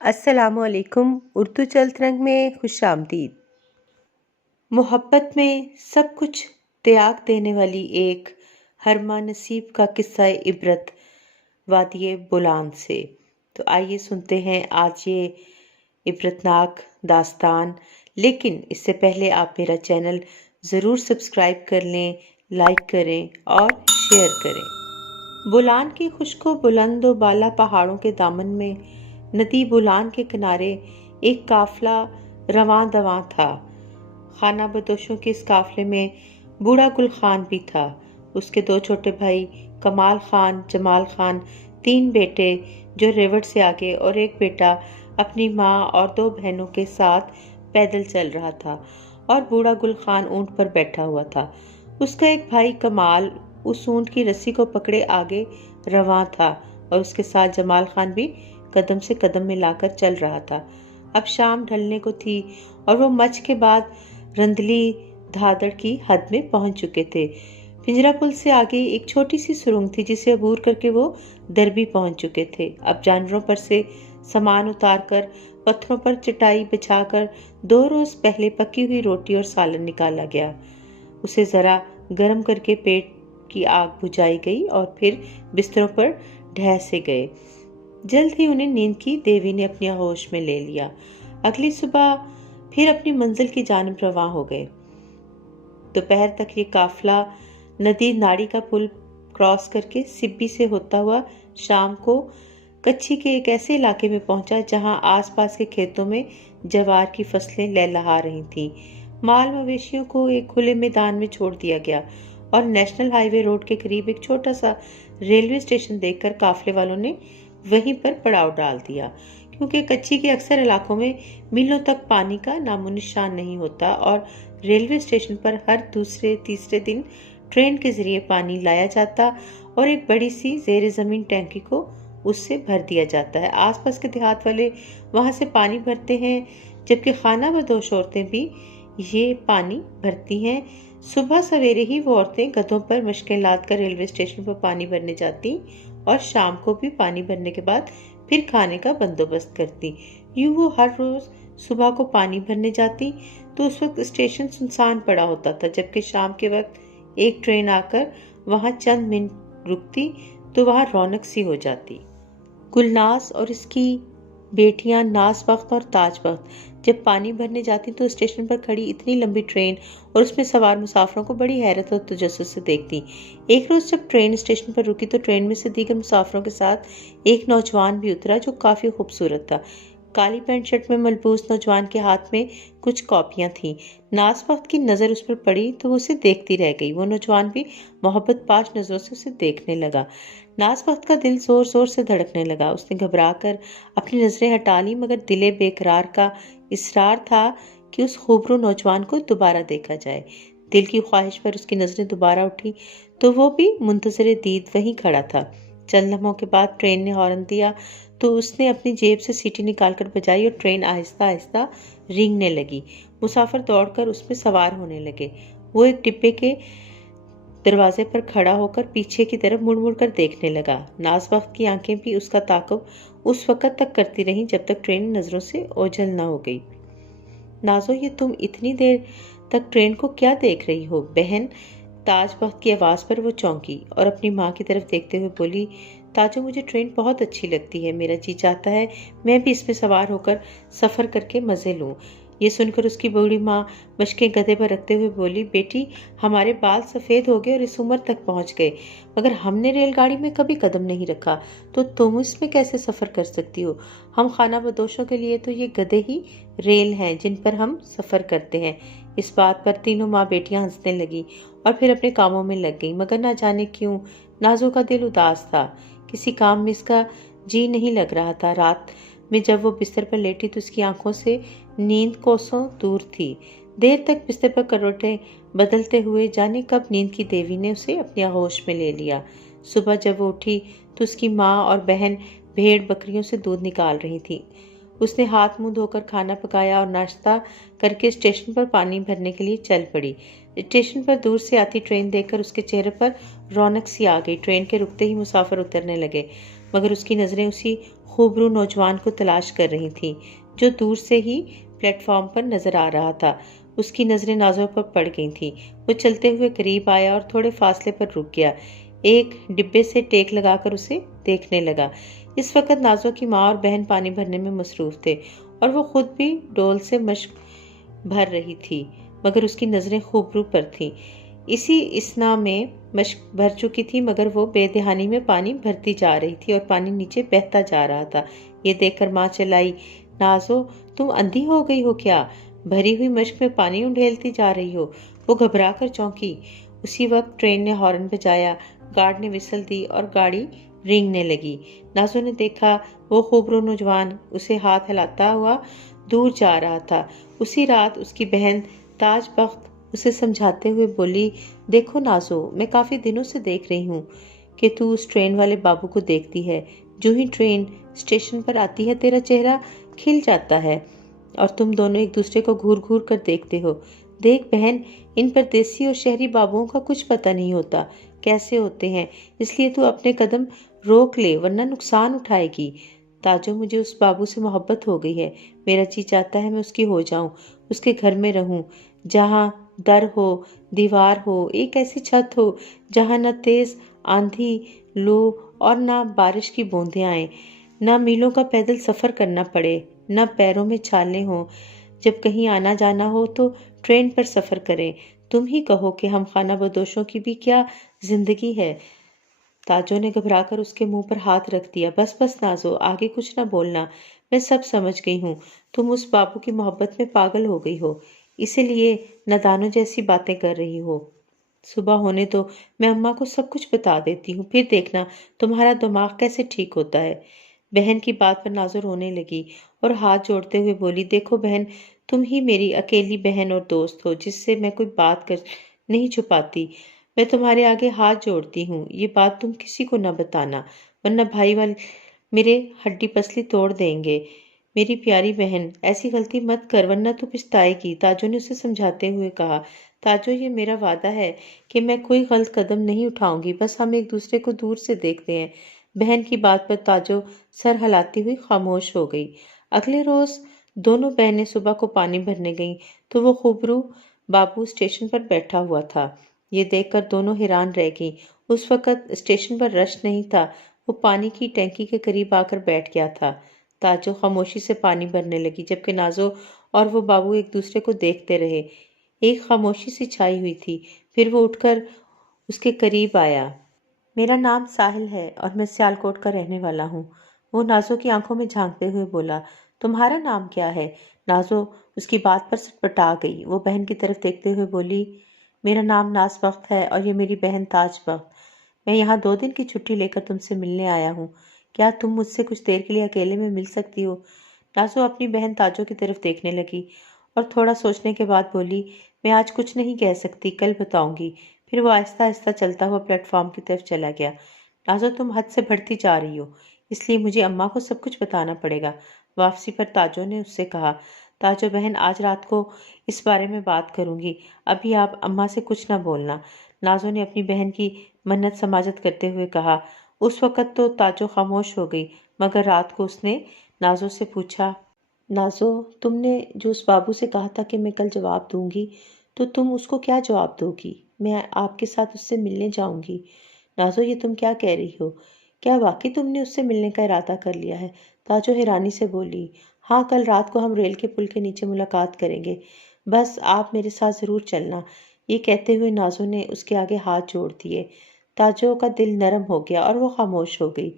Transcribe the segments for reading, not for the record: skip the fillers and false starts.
السلام علیکم۔ اردو چلت رنگ میں خوش آمدید۔ محبت میں سب کچھ تیاگ دینے والی ایک ہرما نصیب کا قصہ عبرت وادی بولان سے۔ تو آئیے سنتے ہیں آج یہ عبرتناک داستان، لیکن اس سے پہلے آپ میرا چینل ضرور سبسکرائب کر لیں، لائک کریں اور شیئر کریں۔ بولان کی خشک و بلند و بالا پہاڑوں کے دامن میں ندی بولان کے کنارے ایک قافلہ رواں دواں تھا۔ خانہ بدوشوں کے اس قافلے میں بوڑھا گل خان بھی تھا، اس کے 2 چھوٹے بھائی کمال خان، جمال خان، 3 بیٹے جو ریوڑ سے آگے اور ایک بیٹا اپنی ماں اور 2 بہنوں کے ساتھ پیدل چل رہا تھا، اور بوڑھا گل خان اونٹ پر بیٹھا ہوا تھا۔ اس کا ایک بھائی کمال اس اونٹ کی رسی کو پکڑے آگے رواں تھا، اور اس کے ساتھ جمال خان بھی قدم سے قدم ملا کر چل رہا تھا۔ اب شام ڈھلنے کو تھی اور وہ مچھ کے بعد رندلی دھادڑ کی حد میں پہنچ چکے تھے۔ پنجرا پل سے آگے ایک چھوٹی سی سرنگ تھی جسے عبور کر کے وہ دربی پہنچ چکے تھے۔ اب جانوروں پر سے سامان اتار کر پتھروں پر چٹائی بچھا کر 2 روز پہلے پکی ہوئی روٹی اور سالن نکالا گیا، اسے ذرا گرم کر کے پیٹ کی آگ بجھائی گئی اور پھر بستروں پر ڈھیسے گئے۔ جلد ہی انہیں نیند کی دیوی نے اپنی آغوش میں لے لیا۔ اگلی صبح پھر اپنی منزل کی جانب رواں ہو گئے۔ دوپہر تک یہ قافلہ ندی ناڑی کا پل کراس کر کے سبی سے ہوتا ہوا شام کو کچھی کے ایک ایسے علاقے میں پہنچا جہاں آس پاس کے کھیتوں میں جوار کی فصلیں لہلہا رہی تھیں۔ مال مویشیوں کو ایک کھلے میدان میں چھوڑ دیا گیا اور نیشنل ہائی وے روڈ کے قریب ایک چھوٹا سا ریلوے اسٹیشن دیکھ کر قافلے والوں نے وہیں پر پڑاؤ ڈال دیا، کیونکہ کچھی کے اکثر علاقوں میں میلوں تک پانی کا نام و نشان نہیں ہوتا، اور ریلوے اسٹیشن پر ہر دوسرے تیسرے دن ٹرین کے ذریعے پانی لایا جاتا اور ایک بڑی سی زیر زمین ٹینکی کو اس سے بھر دیا جاتا ہے۔ آس پاس کے دیہات والے وہاں سے پانی بھرتے ہیں، جبکہ خانہ بدوش عورتیں بھی یہ پانی بھرتی ہیں۔ صبح سویرے ہی وہ عورتیں گدھوں پر مشکیں لاد کر ریلوے اسٹیشن پر پانی بھرنے جاتی اور شام کو بھی پانی بھرنے کے بعد پھر کھانے کا بندوبست کرتی۔ یوں وہ ہر روز صبح کو پانی بھرنے جاتی تو اس وقت اسٹیشن سنسان پڑا ہوتا تھا، جبکہ شام کے وقت ایک ٹرین آ کر وہاں چند منٹ رکتی تو وہاں رونق سی ہو جاتی۔ گلناز اور اس کی بیٹیاں ناز بخت اور تاج بخت جب پانی بھرنے جاتی تو اسٹیشن پر کھڑی اتنی لمبی ٹرین اور اس میں سوار مسافروں کو بڑی حیرت اور تجسس سے دیکھتی۔ ایک روز جب ٹرین اسٹیشن پر رکی تو ٹرین میں سے دیگر مسافروں کے ساتھ ایک نوجوان بھی اترا جو کافی خوبصورت تھا۔ کالی پینٹ شرٹ میں ملبوس نوجوان کے ہاتھ میں کچھ کاپیاں تھیں۔ ناز بخت کی نظر اس پر پڑی تو وہ اسے دیکھتی رہ گئی۔ وہ نوجوان بھی محبت پاش نظروں سے اسے دیکھنے لگا۔ ناز بخت کا دل زور زور سے دھڑکنے لگا۔ اس نے گھبرا کر اپنی نظریں ہٹا لی، مگر دل بے قرار کا اصرار تھا کہ اس خوبرو نوجوان کو دوبارہ دیکھا جائے۔ دل کی خواہش پر اس کی نظریں دوبارہ اٹھی تو وہ بھی منتظر دید وہیں کھڑا تھا۔ چند لمحوں کے بعد ٹرین نے ہارن دیا تو اس نے اپنی جیب سے سیٹی نکال کر بجائی اور ٹرین آہستہ آہستہ رینگنے لگی۔ مسافر دوڑ کر اس میں سوار ہونے لگے۔ وہ ایک ڈبے کے دروازے پر کھڑا ہو کر پیچھے کی طرف مڑ مڑ کر دیکھنے لگا۔ ناز بخت کی آنکھیں بھی اس کا تعاقب اس وقت تک کرتی رہیں جب تک ٹرین نظروں سے اوجھل نہ ہو گئی۔ نازو، یہ تم اتنی دیر تک ٹرین کو کیا دیکھ رہی ہو؟ بہن تاج بخت کی آواز پر وہ چونکی اور اپنی ماں کی طرف دیکھتے ہوئے بولی، تاجو مجھے ٹرین بہت اچھی لگتی ہے، میرا جی چاہتا ہے میں بھی اس میں سوار ہو کر سفر کر کے مزے لوں۔ یہ سن کر اس کی بوڑھی ماں مشقیں گدھے پر رکھتے ہوئے بولی، بیٹی ہمارے بال سفید ہو گئے اور اس عمر تک پہنچ گئے، مگر ہم نے ریل گاڑی میں کبھی قدم نہیں رکھا، تو تم اس میں کیسے سفر کر سکتی ہو؟ ہم خانہ بدوشوں کے لیے تو یہ گدھے ہی ریل ہیں جن پر ہم سفر کرتے ہیں۔ اس بات پر تینوں ماں بیٹیاں ہنسنے لگیں اور پھر اپنے کاموں میں لگ گئیں، مگر نہ جانے کیوں نازو کا دل اداس تھا۔ کسی کام میں اس کا جی نہیں لگ رہا تھا۔ رات میں جب وہ بستر پر لیٹی تو اس کی آنکھوں سے نیند کوسوں دور تھی۔ دیر تک بستر پر کروٹیں بدلتے ہوئے جانے کب نیند کی دیوی نے اسے اپنی آغوش میں لے لیا۔ صبح جب وہ اٹھی تو اس کی ماں اور بہن بھیڑ بکریوں سے دودھ نکال رہی تھی۔ اس نے ہاتھ منہ دھو کر کھانا پکایا اور ناشتہ کر کے اسٹیشن پر پانی بھرنے کے لیے چل پڑی۔ اسٹیشن پر دور سے آتی ٹرین دیکھ کر اس کے چہرے پر رونق سی آ گئی۔ ٹرین کے رکتے ہی مسافر اترنے لگے۔ مگر اس کی نظریں اسی خوبرو نوجوان کو تلاش کر رہی تھیں جو دور سے ہی پلیٹ فارم پر نظر آ رہا تھا۔ اس کی نظریں نازو پر پڑ گئی تھیں۔ وہ چلتے ہوئے قریب آیا اور تھوڑے فاصلے پر رک گیا، ایک ڈبے سے ٹیک لگا کر اسے دیکھنے لگا۔ اس وقت نازو کی ماں اور بہن پانی بھرنے میں مصروف تھے اور وہ خود بھی ڈول سے مشق بھر رہی تھی، مگر اس کی نظریں خوبرو پر تھیں۔ اسی اسنا میں مشق بھر چکی تھی، مگر وہ بے دہانی میں پانی بھرتی جا رہی تھی اور پانی نیچے بہتا جا رہا تھا۔ یہ دیکھ کر ماں چلائی، نازو تم اندھی ہو گئی ہو کیا؟ بھری ہوئی مشق میں پانی انڈھیلتی جا رہی ہو۔ وہ گھبرا کر چونکی۔ اسی وقت ٹرین نے ہارن بجایا، گارڈ نے وسل دی اور گاڑی رینگنے لگی۔ نازو نے دیکھا وہ خوبرو نوجوان اسے ہاتھ ہلاتا ہوا دور جا رہا تھا۔ اسی رات اس کی بہن تاج بخت اسے سمجھاتے ہوئے بولی، دیکھو نازو، میں کافی دنوں سے دیکھ رہی ہوں کہ تو اس ٹرین والے بابو کو دیکھتی ہے۔ جو ہی ٹرین اسٹیشن پر آتی ہے تیرا چہرہ کھل جاتا ہے اور تم دونوں ایک دوسرے کو گھور گھور کر دیکھتے ہو۔ دیکھ بہن، ان پردیسی اور شہری بابوؤں کا کچھ پتہ نہیں ہوتا کیسے ہوتے ہیں، اس لیے تو اپنے قدم روک لے ورنہ نقصان اٹھائے گی۔ تاجو، مجھے اس بابو سے محبت ہو گئی ہے، میرا جی چاہتا ہے میں اس کی ہو جاؤں، اس کے گھر میں رہوں جہاں در ہو، دیوار ہو، ایک ایسی چھت ہو جہاں نہ تیز آندھی، لو اور نہ بارش کی بوندیں آئیں، نہ میلوں کا پیدل سفر کرنا پڑے، نہ پیروں میں چھالیں ہوں۔ جب کہیں آنا جانا ہو تو ٹرین پر سفر کریں۔ تم ہی کہو کہ ہم خانہ بدوشوں کی بھی کیا زندگی ہے۔ تاجو نے گھبرا کر اس کے منہ پر ہاتھ رکھ دیا۔ بس بس نازو، آگے کچھ نہ بولنا، میں سب سمجھ گئی ہوں۔ تم اس بابو کی محبت میں پاگل ہو گئی ہو، اسی لیے نادانوں جیسی باتیں کر رہی ہو۔ صبح ہونے دو، میں اماں کو سب کچھ بتا دیتی ہوں، پھر دیکھنا تمہارا دماغ کیسے ٹھیک ہوتا ہے۔ بہن کی بات پر نازو رونے لگی اور ہاتھ جوڑتے ہوئے بولی، دیکھو بہن، تم ہی میری اکیلی بہن اور دوست ہو جس سے میں کوئی بات نہیں چھپاتی۔ میں تمہارے آگے ہاتھ جوڑتی ہوں، یہ بات تم کسی کو نہ بتانا ورنہ بھائی والے میرے ہڈی پسلی توڑ دیں گے۔ میری پیاری بہن، ایسی غلطی مت کر ورنہ تو پچھتائے گی، تاجو نے اسے سمجھاتے ہوئے کہا۔ تاجو، یہ میرا وعدہ ہے کہ میں کوئی غلط قدم نہیں اٹھاؤں گی، بس ہم ایک دوسرے کو دور سے دیکھتے ہیں۔ بہن کی بات پر تاجو سر ہلاتی ہوئی خاموش ہو گئی۔ اگلے روز دونوں بہنیں صبح کو پانی بھرنے گئیں تو وہ خوبرو بابو اسٹیشن پر بیٹھا ہوا تھا۔ یہ دیکھ کر دونوں حیران رہ گئیں۔ اس وقت اسٹیشن پر رش نہیں تھا، وہ پانی کی ٹینکی کے قریب آ کر بیٹھ گیا تھا۔ تاجو خاموشی سے پانی بھرنے لگی جبکہ نازو اور وہ بابو ایک دوسرے کو دیکھتے رہے۔ ایک خاموشی سی چھائی ہوئی تھی، پھر وہ اٹھ کر اس کے قریب آیا۔ میرا نام ساحل ہے اور میں سیالکوٹ کا رہنے والا ہوں، وہ نازو کی آنکھوں میں جھانکتے ہوئے بولا۔ تمہارا نام کیا ہے؟ نازو اس کی بات پر سٹپٹا گئی۔ وہ بہن کی طرف دیکھتے ہوئے بولی، میرا نام ناز بخت ہے اور یہ میری بہن تاج بخت۔ میں یہاں 2 دن کی چھٹی لے کر تم سے ملنے آیا ہوں، کیا تم مجھ سے کچھ دیر کے لیے اکیلے میں مل سکتی ہو؟ نازو اپنی بہن تاجو کی طرف دیکھنے لگی اور تھوڑا سوچنے کے بعد بولی، میں آج کچھ نہیں کہہ سکتی، کل بتاؤں گی۔ پھر وہ آہستہ آہستہ چلتا ہوا پلیٹ فارم کی طرف چلا گیا۔ نازو، تم حد سے بڑھتی جا رہی ہو، اس لیے مجھے اماں کو سب کچھ بتانا پڑے گا، واپسی پر تاجو نے اس سے کہا۔ تاجو بہن، آج رات کو اس بارے میں بات کروں گی، ابھی آپ اماں سے کچھ نہ بولنا، نازو نے اپنی بہن کی منت سماجت کرتے ہوئے کہا۔ اس وقت تو تاجو خاموش ہو گئی، مگر رات کو اس نے نازو سے پوچھا، نازو، تم نے جو اس بابو سے کہا تھا کہ میں کل جواب دوں گی، تو تم اس کو کیا جواب دو گی؟ میں آپ کے ساتھ اس سے ملنے جاؤں گی۔ نازو، یہ تم کیا کہہ رہی ہو؟ کیا واقعی تم نے اس سے ملنے کا ارادہ کر لیا ہے؟ تاجو حیرانی سے بولی، ہاں، کل رات کو ہم ریل کے پل کے نیچے ملاقات کریں گے، بس آپ میرے ساتھ ضرور چلنا۔ یہ کہتے ہوئے نازو نے اس کے آگے ہاتھ جوڑ دیے۔ تاجو کا دل نرم ہو گیا اور وہ خاموش ہو گئی۔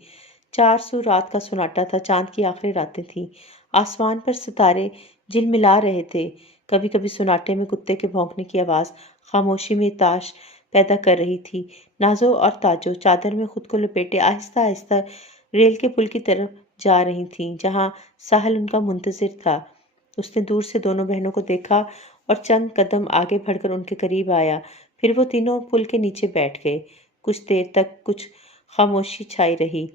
400 رات کا سناٹا تھا، چاند کی آخری راتیں تھیں، آسمان پر ستارے جلملا رہے تھے۔ کبھی کبھی سناٹے میں کتے کے بھونکنے کی آواز خاموشی میں تاش پیدا کر رہی تھی۔ نازو اور تاجو چادر میں خود کو لپیٹے آہستہ آہستہ ریل کے پل کی طرف جا رہی تھیں جہاں ساحل ان کا منتظر تھا۔ اس نے دور سے دونوں بہنوں کو دیکھا اور چند قدم آگے بڑھ کر ان کے قریب آیا، پھر وہ تینوں پل کے نیچے بیٹھ گئے۔ کچھ دیر تک کچھ خاموشی چھائی رہی،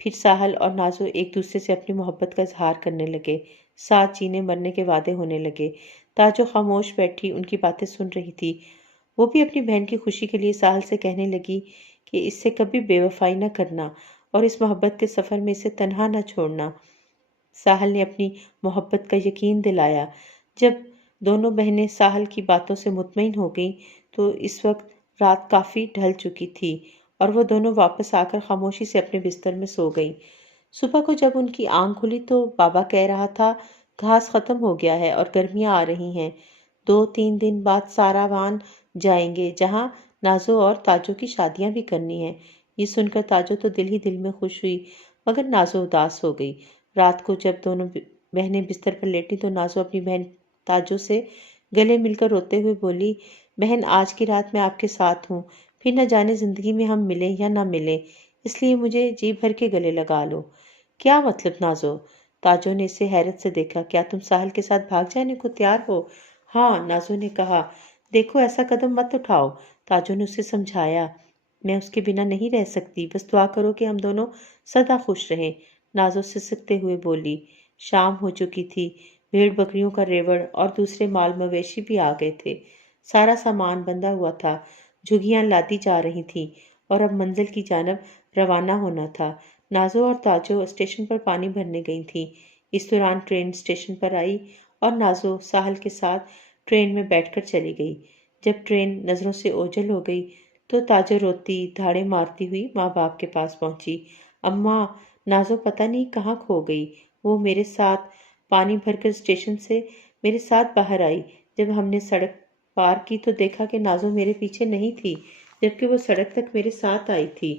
پھر ساحل اور نازو ایک دوسرے سے اپنی محبت کا اظہار کرنے لگے، ساتھ جینے مرنے کے وعدے ہونے لگے۔ تاجو خاموش بیٹھی ان کی باتیں سن رہی تھی۔ وہ بھی اپنی بہن کی خوشی کے لیے ساحل سے کہنے لگی کہ اس سے کبھی بے وفائی نہ کرنا اور اس محبت کے سفر میں اسے تنہا نہ چھوڑنا۔ ساحل نے اپنی محبت کا یقین دلایا۔ جب دونوں بہنیں ساحل کی باتوں سے مطمئن ہو گئیں تو اس وقت رات کافی ڈھل چکی تھی اور وہ دونوں واپس آ کر خاموشی سے اپنے بستر میں سو گئیں۔ صبح کو جب ان کی آنکھ کھلی تو بابا کہہ رہا تھا، گھاس ختم ہو گیا ہے اور گرمیاں آ رہی ہیں، 2-3 دن بعد ساراوان جائیں گے جہاں نازو اور تاجو کی شادیاں بھی کرنی ہیں۔ یہ سن کر تاجو تو دل ہی دل میں خوش ہوئی مگر نازو اداس ہو گئی۔ رات کو جب دونوں بہنیں بستر پر لیٹی تو نازو اپنی بہن تاجو سے گلے مل کر روتے ہوئے بولی، بہن آج کی رات میں آپ کے ساتھ ہوں، پھر نہ جانے زندگی میں ہم ملیں یا نہ ملیں، اس لیے مجھے جی بھر کے گلے لگا لو۔ کیا مطلب نازو؟ تاجو نے اسے حیرت سے دیکھا۔ کیا تم ساحل کے ساتھ بھاگ جانے کو تیار ہو؟ ہاں، نازو نے کہا۔ دیکھو ایسا قدم مت اٹھاؤ، تاجو نے اسے سمجھایا۔ میں اس کے بنا نہیں رہ سکتی، بس دعا کرو کہ ہم دونوں سدا خوش رہیں، نازو سسکتے ہوئے بولی۔ شام ہو چکی تھی، بھیڑ بکریوں کا ریوڑ اور دوسرے مال مویشی بھی آ گئے تھے۔ سارا سامان بندھا ہوا تھا، جھگیاں لادی جا رہی تھیں اور اب منزل کی جانب روانہ ہونا تھا۔ نازو اور تاجو اسٹیشن پر پانی بھرنے گئی تھیں۔ اس دوران ٹرین اسٹیشن پر آئی اور نازو ساحل کے ساتھ ٹرین میں بیٹھ کر چلی گئی۔ جب ٹرین نظروں سے اوجھل ہو گئی تو تاجو روتی دھاڑے مارتی ہوئی ماں باپ کے پاس پہنچی۔ اماں، نازو پتہ نہیں کہاں کھو گئی، وہ میرے ساتھ پانی بھر کر اسٹیشن سے میرے ساتھ باہر آئی۔ جب ہم نے سڑک پار کی تو دیکھا کہ نازو میرے پیچھے نہیں تھی جبکہ وہ سڑک تک میرے ساتھ آئی تھی۔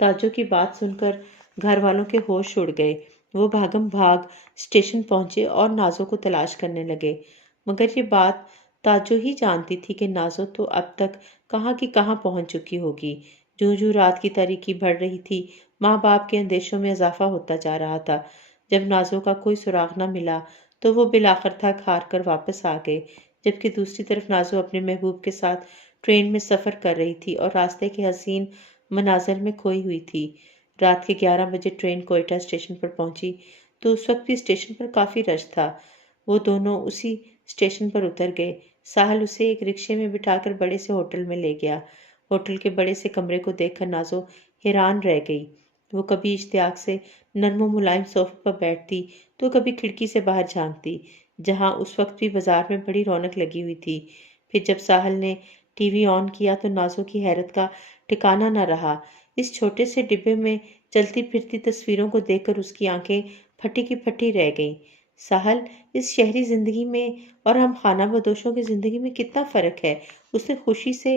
تاجو کی بات سن کر گھر والوں کے ہوش اڑ گئے۔ وہ بھاگم بھاگ اسٹیشن پہنچے اور نازو کو تلاش کرنے لگے، مگر یہ بات تاجو ہی جانتی تھی کہ نازو تو اب تک کہاں کی کہاں پہنچ چکی ہوگی۔ جوں جوں رات کی تاریکی بڑھ رہی تھی، ماں باپ کے اندیشوں میں اضافہ ہوتا جا رہا تھا۔ جب نازو کا کوئی سراغ نہ ملا تو وہ بالآخر تھک ہار کر واپس آ گئے، جبکہ دوسری طرف نازو اپنے محبوب کے ساتھ ٹرین میں سفر کر رہی تھی اور راستے کے حسین مناظر میں کھوئی ہوئی تھی۔ رات کے 11 بجے ٹرین کوئٹہ اسٹیشن پر پہنچی تو اس وقت بھی اسٹیشن پر کافی رش تھا۔ وہ دونوں اسی اسٹیشن پر اتر گئے۔ ساحل اسے ایک رکشے میں بٹھا کر بڑے سے ہوٹل میں لے گیا۔ ہوٹل کے بڑے سے کمرے کو دیکھ کر نازو حیران رہ گئی۔ وہ کبھی اشتیاق سے نرم و ملائم صوفے پر بیٹھتی تو کبھی کھڑکی سے باہر جھانکتی، جہاں اس وقت بھی بازار میں بڑی رونق لگی ہوئی تھی۔ پھر جب ساحل نے ٹی وی آن کیا تو نازو کی حیرت کا ٹھکانہ نہ رہا۔ اس چھوٹے سے ڈبے میں چلتی پھرتی تصویروں کو دیکھ کر اس کی آنکھیں پھٹی کی پھٹی رہ گئیں۔ ساحل، اس شہری زندگی میں اور ہم خانہ بدوشوں کی زندگی میں کتنا فرق ہے، اس نے خوشی سے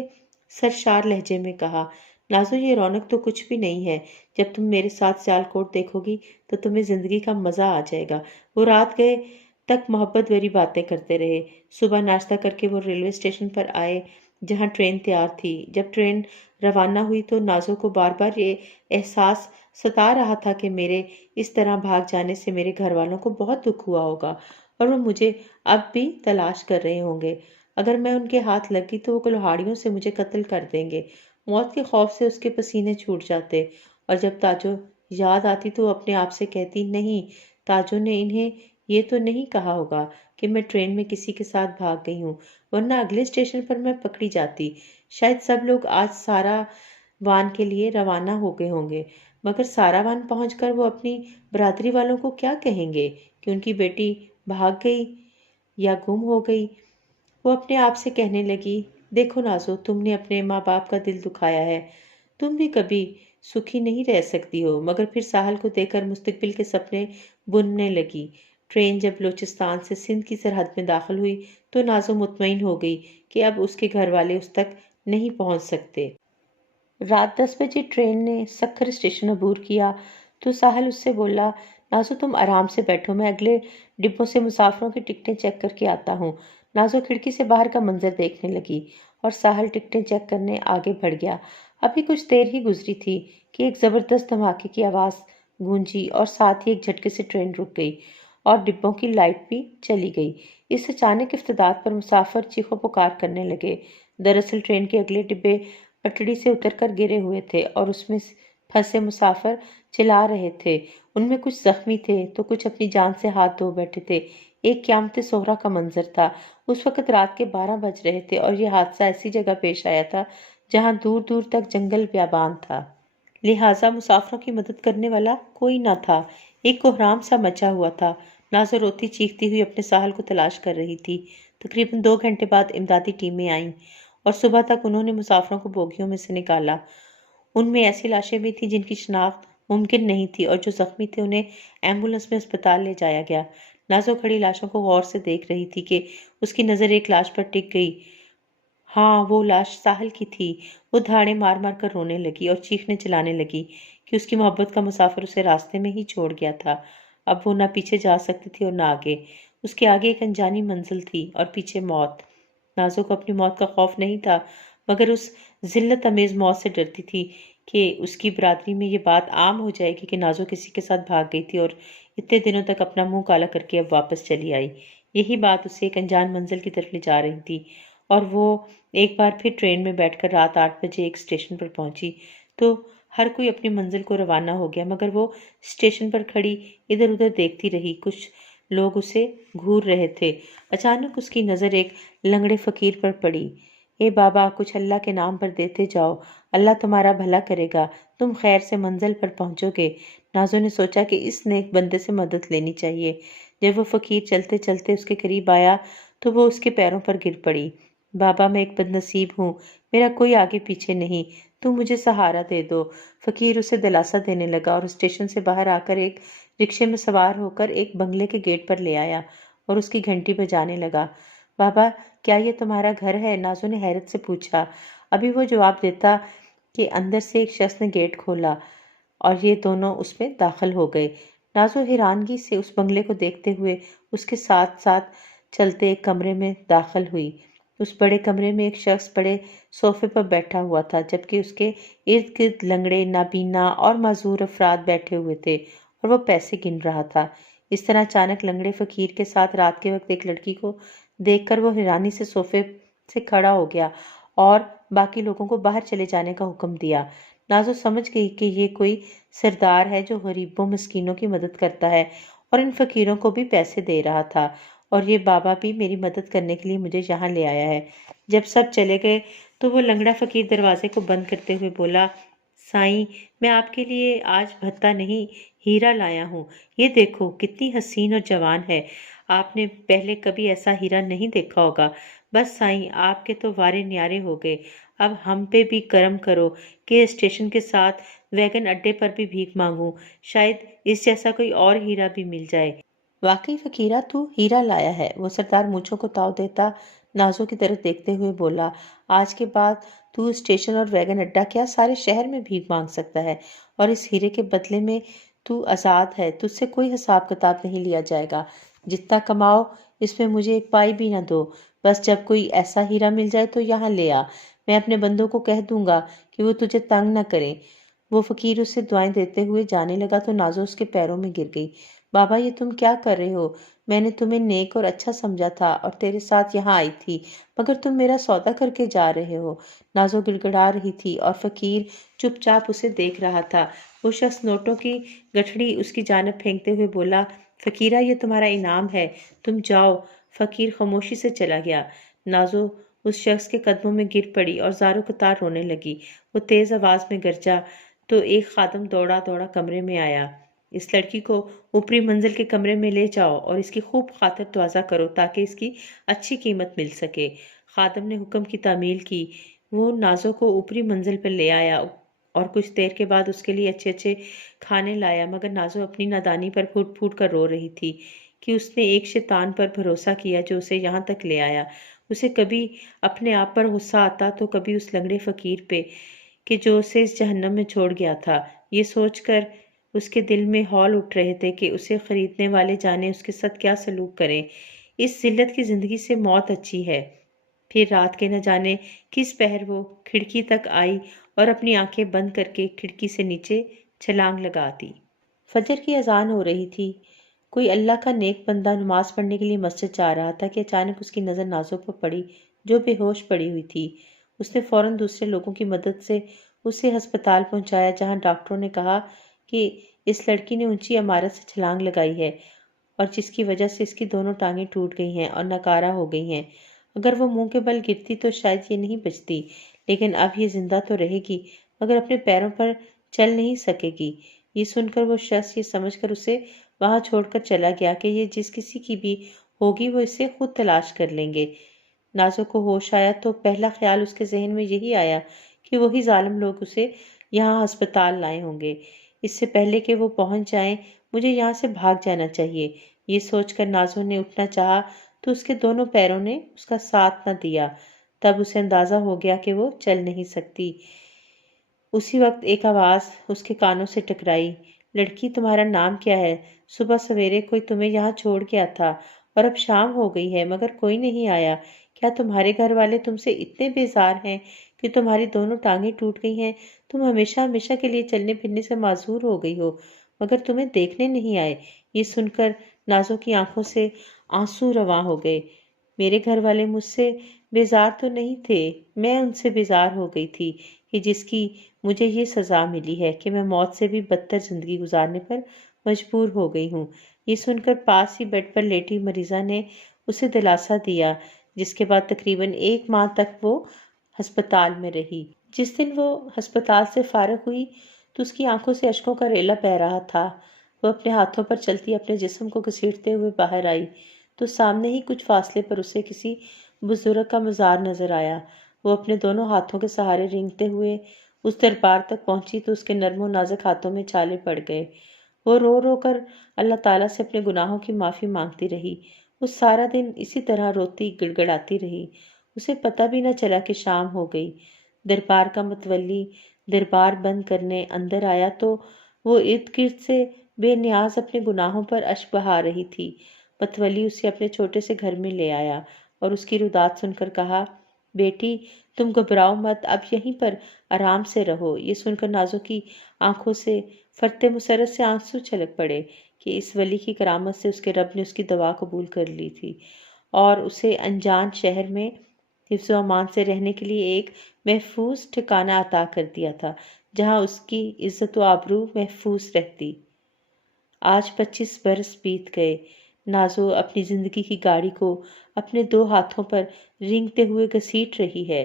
سرشار لہجے میں کہا۔ نازو، یہ رونق تو کچھ بھی نہیں ہے، جب تم میرے ساتھ سیال کوٹ دیکھو گی تو تمہیں زندگی کا مزہ آ جائے گا۔ وہ رات گئے تک محبت بھری باتیں کرتے رہے۔ صبح ناشتہ کر کے وہ ریلوے اسٹیشن پر آئے جہاں ٹرین تیار تھی۔ جب ٹرین روانہ ہوئی تو نازو کو بار بار یہ احساس ستا رہا تھا کہ میرے اس طرح بھاگ جانے سے میرے گھر والوں کو بہت دکھ ہوا ہوگا اور وہ مجھے اب بھی تلاش کر رہے ہوں گے۔ اگر میں ان کے ہاتھ لگ گئی تو وہ کلہاڑیوں سے مجھے قتل کر دیں گے۔ موت کے خوف سے اس کے پسینے چھوٹ جاتے اور جب تاجو یاد آتی تو وہ اپنے آپ سے کہتی، نہیں، تاجو نے انہیں یہ تو نہیں کہا ہوگا کہ میں ٹرین میں کسی کے ساتھ بھاگ گئی ہوں، ورنہ اگلے اسٹیشن پر میں پکڑی جاتی۔ شاید سب لوگ آج ساراوان کے لیے روانہ ہو گئے ہوں گے، مگر ساراوان پہنچ کر وہ اپنی برادری والوں کو کیا کہیں گے کہ ان کی بیٹی بھاگ گئی یا گم ہو گئی۔ وہ اپنے آپ سے کہنے لگی، دیکھو نازو، تم نے اپنے ماں باپ کا دل دکھایا ہے، تم بھی کبھی سکھی نہیں رہ سکتی ہو۔ مگر پھر ساحل کو دیکھ کر مستقبل کے سپنے بننے لگی۔ ٹرین جب بلوچستان سے سندھ کی سرحد میں داخل ہوئی تو نازو مطمئن ہو گئی کہ اب اس کے گھر والے اس تک نہیں پہنچ سکتے۔ رات 10 بجے ٹرین نے سکھر اسٹیشن عبور کیا تو ساحل اس سے بولا، نازو تم آرام سے بیٹھو، میں اگلے ڈبوں سے مسافروں کی ٹکٹیں چیک کر کے آتا ہوں۔ نازو کھڑکی سے باہر کا منظر دیکھنے لگی اور ساحل ٹکٹیں چیک کرنے آگے بڑھ گیا۔ ابھی کچھ دیر ہی گزری تھی کہ ایک زبردست دھماکے کی آواز گونجی اور ساتھ ہی ایک جھٹکے سے ٹرین رک گئی اور ڈبوں کی لائٹ بھی چلی گئی۔ اس اچانک افتتاح پر مسافر چیخو پکار کرنے لگے۔ دراصل ٹرین کے اگلے ڈبے پٹڑی سے اتر کر گرے ہوئے تھے اور اس میں پھنسے مسافر چلا رہے تھے۔ ان میں کچھ زخمی تھے تو کچھ اپنی جان سے ہاتھ دھو بیٹھے تھے۔ ایک قیامت صغریٰ کا منظر تھا۔ اس وقت رات کے 12 بج رہے تھے اور یہ حادثہ ایسی جگہ پیش آیا تھا جہاں دور دور تک جنگل بیابان تھا۔ لہٰذا مسافروں کی مدد کرنے والا کوئی نہ تھا۔ ایک کوہرام سا مچا ہوا تھا۔ نازو روتی چیختی ہوئی اپنے ساحل کو تلاش کر رہی تھی۔ تقریباً 2 گھنٹے بعد امدادی ٹیمیں آئیں اور صبح تک انہوں نے مسافروں کو بوگیوں میں سے نکالا۔ ان میں ایسی لاشیں بھی تھیں جن کی شناخت ممکن نہیں تھی، اور جو زخمی تھے انہیں ایمبولینس میں اسپتال لے جایا گیا۔ نازو کھڑی لاشوں کو غور سے دیکھ رہی تھی کہ اس کی نظر ایک لاش پر ٹک گئی۔ ہاں، وہ لاش ساحل کی تھی۔ وہ دھاڑیں مار مار کر رونے لگی اور چیخنے چلانے لگی کہ اس کی محبت کا مسافر اسے راستے میں ہی چھوڑ گیا تھا۔ اب وہ نہ پیچھے جا سکتی تھی اور نہ آگے۔ اس کے آگے ایک انجانی منزل تھی اور پیچھے موت۔ نازو کو اپنی موت کا خوف نہیں تھا، مگر اس ذلت امیز موت سے ڈرتی تھی کہ اس کی برادری میں یہ بات عام ہو جائے گی کہ نازو کسی کے ساتھ بھاگ گئی تھی اور اتنے دنوں تک اپنا منہ کالا کر کے اب واپس چلی آئی۔ یہی بات اسے ایک انجان منزل کی طرف لے جا رہی تھی، اور وہ ایک بار پھر ٹرین میں بیٹھ کر رات 8 بجے ایک اسٹیشن پر پہنچی تو ہر کوئی اپنی منزل کو روانہ ہو گیا، مگر وہ اسٹیشن پر کھڑی ادھر ادھر دیکھتی رہی۔ کچھ لوگ اسے گھور رہے تھے۔ اچانک اس کی نظر ایک لنگڑے فقیر پر پڑی۔ اے بابا، کچھ اللہ کے نام پر دیتے جاؤ، اللہ تمہارا بھلا کرے گا، تم خیر سے منزل پر پہنچو گے۔ نازو نے سوچا کہ اس نیک بندے سے مدد لینی چاہیے۔ جب وہ فقیر چلتے چلتے اس کے قریب آیا تو وہ اس کے پیروں پر گر پڑی۔ بابا، میں ایک بد نصیب ہوں، میرا کوئی آگے پیچھے نہیں، تم مجھے سہارا دے دو۔ فقیر اسے دلاسا دینے لگا اور اسٹیشن سے باہر آ کر ایک رکشے میں سوار ہو کر ایک بنگلے کے گیٹ پر لے آیا اور اس کی گھنٹی بجانے لگا۔ بابا، کیا یہ تمہارا گھر ہے؟ نازو نے حیرت سے پوچھا۔ ابھی وہ جواب دیتا کہ اندر سے ایک شخص نے گیٹ کھولا اور یہ دونوں اس میں داخل ہو گئے۔ نازو حیرانگی سے اس بنگلے کو دیکھتے ہوئے اس کے ساتھ ساتھ چلتے ایک کمرے میں داخل ہوئی۔ اس بڑے کمرے میں ایک شخص بڑے صوفے پر بیٹھا ہوا تھا، جبکہ اس کے ارد گرد لنگڑے، نابینا اور معذور افراد بیٹھے ہوئے تھے اور وہ پیسے گن رہا تھا۔ اس طرح اچانک لنگڑے فقیر کے ساتھ رات کے وقت ایک لڑکی کو دیکھ کر وہ حیرانی سے صوفے سے کھڑا ہو گیا اور باقی لوگوں کو باہر چلے جانے کا حکم دیا۔ نازو سمجھ گئی کہ یہ کوئی سردار ہے جو غریبوں مسکینوں کی مدد کرتا ہے اور ان فقیروں کو بھی پیسے دے رہا تھا، اور یہ بابا بھی میری مدد کرنے کے لیے مجھے یہاں لے آیا ہے۔ جب سب چلے گئے تو وہ لنگڑا فقیر دروازے کو بند کرتے ہوئے بولا، سائیں، میں آپ کے لیے آج بھتہ نہیں، ہیرا لایا ہوں۔ یہ دیکھو کتنی حسین اور جوان ہے، آپ نے پہلے کبھی ایسا ہیرا نہیں دیکھا ہوگا۔ بس سائیں، آپ کے تو وارے نیارے ہو گئے، اب ہم پہ بھی کرم کرو کہ اسٹیشن کے ساتھ ویگن اڈے پر بھی بھیک مانگوں، شاید اس جیسا کوئی اور ہیرا بھی مل جائے۔ واقعی فقیرہ، تو ہیرا لایا ہے، وہ سردار مونچھوں کو تاؤ دیتا نازو کی طرف دیکھتے ہوئے بولا۔ آج کے بعد تو اسٹیشن اور ویگن اڈا کیا سارے شہر میں بھیک مانگ سکتا ہے، اور اس ہیرے کے بدلے میں تو آزاد ہے، تجھ سے کوئی حساب کتاب نہیں لیا جائے گا۔ جتنا کماؤ اس میں مجھے ایک پائی بھی نہ دو، بس جب کوئی ایسا ہیرا مل جائے تو یہاں لے آ، میں اپنے بندوں کو کہہ دوں گا کہ وہ تجھے تنگ نہ کریں۔ وہ فقیر اسے دعائیں دیتے ہوئے جانے لگا تو نازو اس کے پیروں میں گر گئی۔ بابا، یہ تم کیا کر رہے ہو؟ میں نے تمہیں نیک اور اچھا سمجھا تھا اور تیرے ساتھ یہاں آئی تھی، مگر تم میرا سودا کر کے جا رہے ہو۔ نازو گڑگڑا رہی تھی اور فقیر چپ چاپ اسے دیکھ رہا تھا۔ وہ شخص نوٹوں کی گٹھڑی اس کی جانب پھینکتے ہوئے بولا، فقیرہ، یہ تمہارا انعام ہے، تم جاؤ۔ فقیر خاموشی سے چلا گیا۔ نازو اس شخص کے قدموں میں گر پڑی اور زاروں قطار رونے لگی۔ وہ تیز آواز میں گرجا تو ایک خادم دوڑا دوڑا کمرے میں آیا۔ اس لڑکی کو اوپری منزل کے کمرے میں لے جاؤ اور اس کی خوب خاطر توازہ کرو تاکہ اس کی اچھی قیمت مل سکے۔ خادم نے حکم کی تعمیل کی۔ وہ نازو کو اوپری منزل پر لے آیا اور کچھ دیر کے بعد اس کے لیے اچھے اچھے کھانے لایا، مگر نازو اپنی نادانی پر پھوٹ پھوٹ کر رو رہی تھی کہ اس نے ایک شیطان پر بھروسہ کیا جو اسے یہاں تک لے آیا۔ اسے کبھی اپنے آپ پر غصہ آتا تو کبھی اس لنگڑے فقیر پہ کہ جو اسے اس جہنم میں چھوڑ گیا تھا۔ یہ سوچ کر اس کے دل میں ہول اٹھ رہے تھے کہ اسے خریدنے والے جانے اس کے ساتھ کیا سلوک کریں۔ اس ذلت کی زندگی سے موت اچھی ہے۔ پھر رات کے نہ جانے کس پہر وہ کھڑکی تک آئی اور اپنی آنکھیں بند کر کے کھڑکی سے نیچے چھلانگ لگا دی۔ فجر کی اذان ہو رہی تھی۔ کوئی اللہ کا نیک بندہ نماز پڑھنے کے لیے مسجد جا رہا تھا کہ اچانک اس کی نظر نازو پر پڑی جو بے ہوش پڑی ہوئی تھی۔ اس نے فوراً دوسرے لوگوں کی مدد سے اسے ہسپتال پہنچایا، جہاں ڈاکٹروں نے کہا کہ اس لڑکی نے اونچی عمارت سے چھلانگ لگائی ہے اور جس کی وجہ سے اس کی دونوں ٹانگیں ٹوٹ گئی ہیں اور ناکارہ ہو گئی ہیں۔ اگر وہ منہ کے بل گرتی تو شاید یہ نہیں بچتی، لیکن اب یہ زندہ تو رہے گی، مگر اپنے پیروں پر چل نہیں سکے گی۔ یہ سن کر وہ شخص یہ سمجھ کر اسے وہاں چھوڑ کر چلا گیا کہ یہ جس کسی کی بھی ہوگی وہ اسے خود تلاش کر لیں گے۔ نازو کو ہوش آیا تو پہلا خیال اس کے ذہن میں یہی آیا کہ وہی ظالم لوگ اسے یہاں ہسپتال لائے ہوں گے۔ اس سے پہلے کہ وہ پہنچ جائیں مجھے یہاں سے بھاگ جانا چاہیے۔ یہ سوچ کر نازو نے اٹھنا چاہا تو اس کے دونوں پیروں نے اس کا ساتھ نہ دیا۔ تب اسے اندازہ ہو گیا کہ وہ چل نہیں سکتی۔ اسی وقت ایک آواز اس کے کانوں سے ٹکرائی، لڑکی تمہارا نام کیا ہے؟ صبح سویرے کوئی تمہیں یہاں چھوڑ گیا تھا اور اب شام ہو گئی ہے مگر کوئی نہیں آیا۔ کیا تمہارے گھر والے تم سے اتنے بیزار ہیں کہ تمہاری دونوں ٹانگیں ٹوٹ گئی ہیں؟ تم ہمیشہ ہمیشہ کے لیے چلنے پھرنے سے معذور ہو گئی ہو مگر تمہیں دیکھنے نہیں آئے۔ یہ سن کر نازو کی آنکھوں سے آنسو رواں ہو گئے۔ میرے گھر والے مجھ سے بیزار تو نہیں تھے، میں ان سے بیزار ہو گئی تھی کہ جس کی مجھے یہ سزا ملی ہے کہ میں موت سے بھی بدتر زندگی گزارنے پر مجبور ہو گئی ہوں۔ یہ سن کر پاس ہی بیڈ پر لیٹی مریضہ نے اسے دلاسا دیا، جس کے بعد تقریباً 1 ماہ تک وہ ہسپتال میں رہی۔ جس دن وہ ہسپتال سے فارغ ہوئی تو اس کی آنکھوں سے اشکوں کا ریلا بہہ رہا تھا۔ وہ اپنے ہاتھوں پر چلتی اپنے جسم کو گھسیٹتے ہوئے باہر آئی تو سامنے ہی کچھ فاصلے پر اسے کسی بزرگ کا مزار نظر آیا۔ وہ اپنے دونوں ہاتھوں کے سہارے رینگتے ہوئے اس دربار تک پہنچی تو اس کے نرم و نازک ہاتھوں میں چھالے پڑ گئے۔ وہ رو رو کر اللہ تعالیٰ سے اپنے گناہوں کی معافی مانگتی رہی۔ وہ سارا دن اسی طرح روتی گڑ گڑاتی رہی۔ اسے پتہ بھی نہ چلا کہ شام ہو گئی۔ دربار کا متولی دربار بند کرنے اندر آیا تو وہ ارد گرد سے بے نیاز اپنے گناہوں پر اشک بہا رہی تھی۔ متولی اسے اپنے چھوٹے سے گھر میں لے آیا اور اس کی روداد سن کر کہا، بیٹی تم گھبراؤ مت، اب یہیں پر آرام سے رہو۔ یہ سن کر نازو کی آنکھوں سے فرتے مسرت سے آنسو چھلک پڑے کہ اس ولی کی کرامت سے اس کے رب نے اس کی دعا قبول کر لی تھی اور اسے انجان شہر میں حفظ و امان سے رہنے کے لیے ایک محفوظ ٹھکانہ عطا کر دیا تھا جہاں اس کی عزت و آبرو محفوظ رہتی۔ آج 25 برس بیت گئے۔ نازو اپنی زندگی کی گاڑی کو اپنے 2 ہاتھوں پر رینگتے ہوئے گھسیٹ رہی ہے۔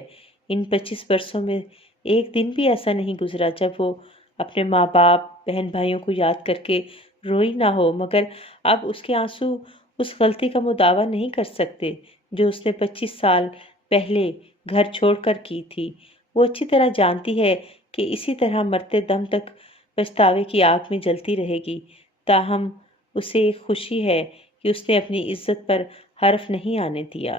ان 25 برسوں میں ایک دن بھی ایسا نہیں گزرا جب وہ اپنے ماں باپ بہن بھائیوں کو یاد کر کے روئی نہ ہو، مگر اب اس کے آنسو اس غلطی کا مداوع نہیں کر سکتے جو اس نے 25 سال پہلے گھر چھوڑ کر کی تھی۔ وہ اچھی طرح جانتی ہے کہ اسی طرح مرتے دم تک پچھتاوے کی آگ میں جلتی رہے گی، تاہم اسے ایک خوشی ہے کہ اس نے اپنی عزت پر حرف نہیں آنے دیا۔